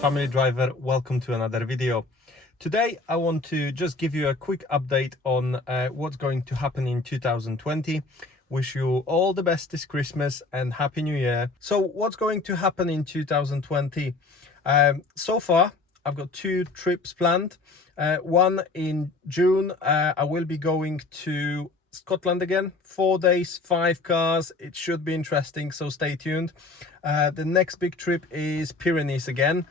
Family Driver. Welcome to another video. Today I want to just give you a quick update on what's going to happen in 2020. Wish you all the best this Christmas and Happy New Year. So what's going to happen in 2020? So far I've got 2 trips planned. One in June, I will be going to Scotland again, 4 days, 5 cars. It should be interesting, so stay tuned. The next big trip is Pyrenees again.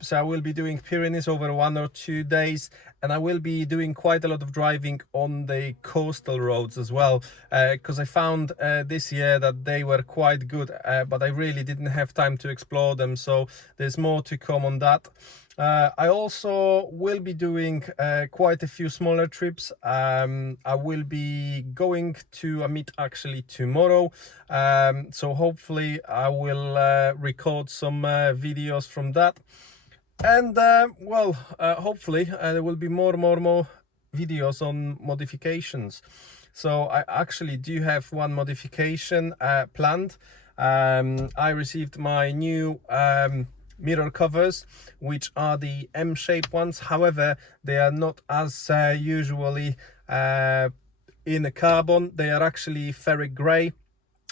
So I will be doing Pyrenees over 1 or 2 days, and I will be doing quite a lot of driving on the coastal roads as well, because I found this year that they were quite good, but I really didn't have time to explore them, so there's more to come on that. I also will be doing quite a few smaller trips. I will be going to a meet actually tomorrow, so hopefully I will record some videos from that, and hopefully there will be more videos on modifications. So I actually do have one modification planned. I received my new mirror covers, which are the M-shaped ones. However, they are not as usually in a carbon. They are actually ferric grey.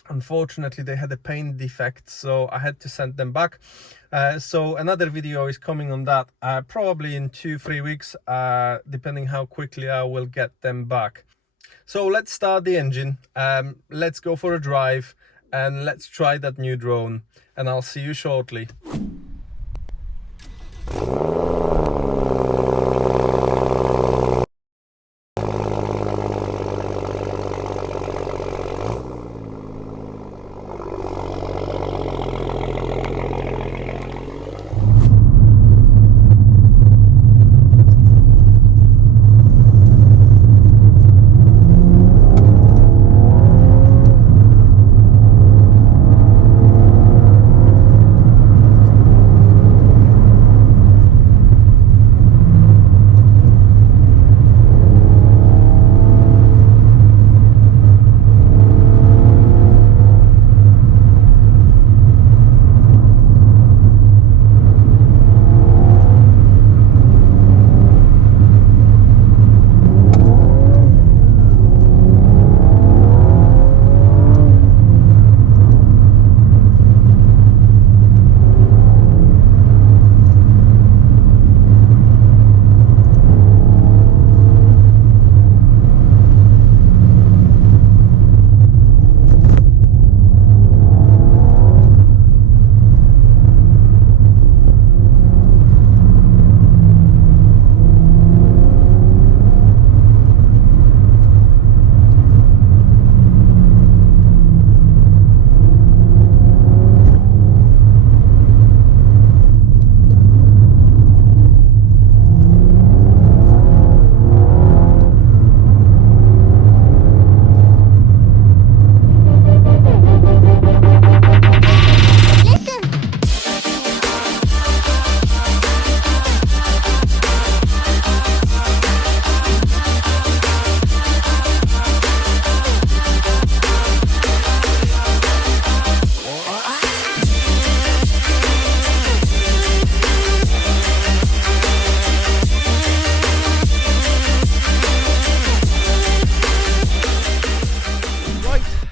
Unfortunately, they had a paint defect, so I had to send them back. So another video is coming on that, probably in 2-3 weeks, depending how quickly I will get them back. So let's start the engine, let's go for a drive, and let's try that new drone, and I'll see you shortly.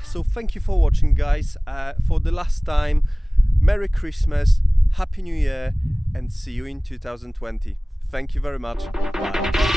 So thank you for watching, guys. For the last time, Merry Christmas, Happy New Year, and see you in 2020. Thank you very much. Bye.